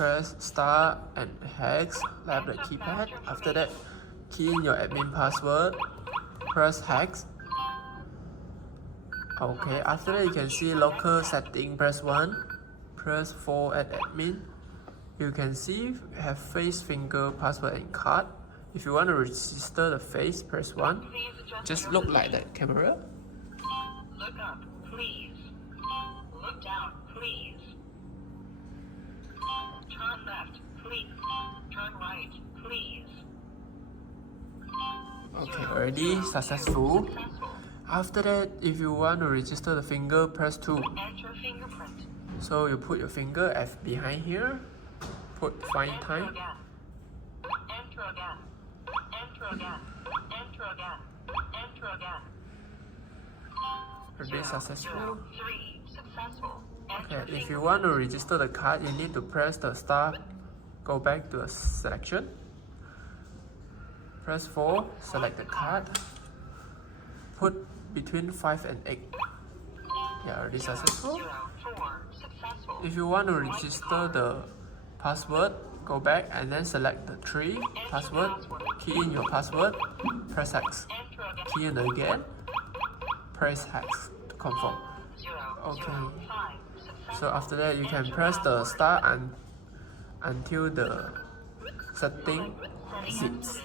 press star and hex, left the keypad. After that, key in your admin password, press hex. Okay, after that you can see local setting, press 1, press 4 at admin. You can see have face, finger, password and card. If you want to register the face, press 1. Just look like that camera. Look up, please. Look down, please. Turn left, please. Turn right, please. Okay, already successful. After that, if you want to register the finger, press 2. Enter fingerprint. So you put your finger behind here, put find Enter time. again. Enter again. Enter again. Enter again. Enter again. Already successful. 3 successful. Okay, if you want to register the card, you need to press the star, go back to the selection. Press 4, select the card. Put between 5 and 8. Yeah, already successful. 4 successful. If you want to register the password, go back and then select the 3 password, key in your password, press hex, Enter again. key in again, press hex to confirm. 0 Okay. 0 5 successful. So after that you can press the star and until the setting exits.